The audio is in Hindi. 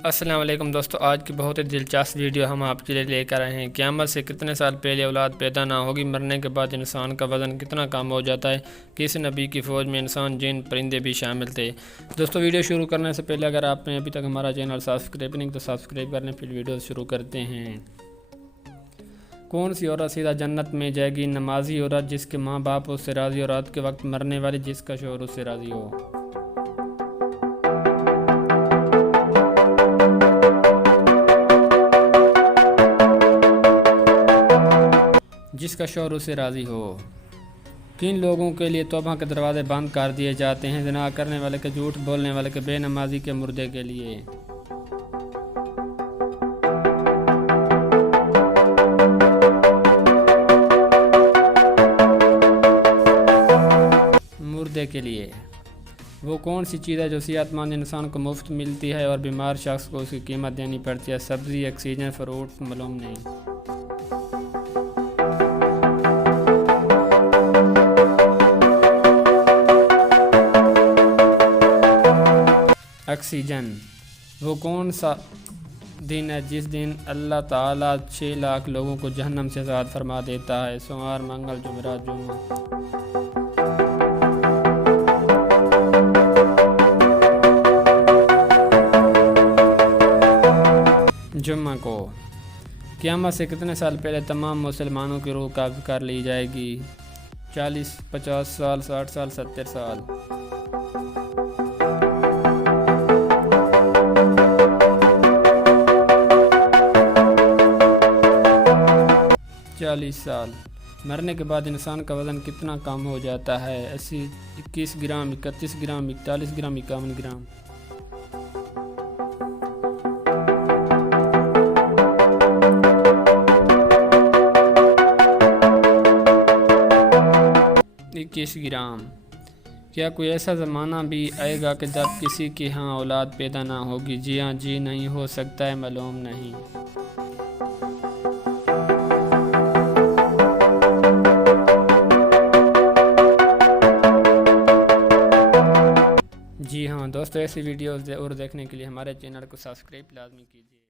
अस्सलाम वालेकुम दोस्तों, आज की बहुत ही दिलचस्प वीडियो हम आपके लिए लेकर आए हैं। क़यामत से कितने साल पहले औलाद पैदा ना होगी, मरने के बाद इंसान का वज़न कितना कम हो जाता है, किस नबी की फ़ौज में इंसान जिन परिंदे भी शामिल थे। दोस्तों वीडियो शुरू करने से पहले अगर आपने अभी तक हमारा चैनल सब्सक्राइब नहीं तो सब्सक्राइब कर लें। फिर वीडियो शुरू करते हैं। कौन सी औरत सीधा जन्नत में जाएगी? नमाजी औरत जिसके माँ बाप उससे राज़ी, और रात के वक्त मरने वाली जिसका शौहर उससे राज़ी हो। जिसका शौहर उसे राज़ी हो। किन लोगों के लिए तौबा के दरवाजे बंद कर दिए जाते हैं? ज़िना करने वाले के, झूठ बोलने वाले के, बेनमाजी के, मुर्दे के लिए। मुर्दे के लिए। वो कौन सी चीज़ है जो सेहतमंद इंसान को मुफ्त मिलती है और बीमार शख्स को उसकी कीमत देनी पड़ती है? सब्ज़ी, ऑक्सीजन, फ्रूट, मालूम नहीं। ऑक्सीजन। वो कौन सा दिन है जिस दिन अल्लाह ताला 6 लाख लोगों को जहन्नम से आज़ाद फरमा देता है? सोमवार, मंगल, जुमेरात, जुम्मा। जुम्मा को। क़यामत से कितने साल पहले तमाम मुसलमानों की रूह कब्ज़ कर ली जाएगी? 40, 50 साल, 60 साल, 70 साल। चालीस साल। मरने के बाद इंसान का वज़न कितना कम हो जाता है? 80, 21 ग्राम, 31 ग्राम, 41 ग्राम, 51 ग्राम। इक्कीस ग्राम। क्या कोई ऐसा ज़माना भी आएगा कि जब किसी के यहाँ औलाद पैदा ना होगी? जी हाँ, जी नहीं, हो सकता है, मालूम नहीं। जी हाँ दोस्तों, ऐसी वीडियोज़ और देखने के लिए हमारे चैनल को सब्सक्राइब लाजमी कीजिए।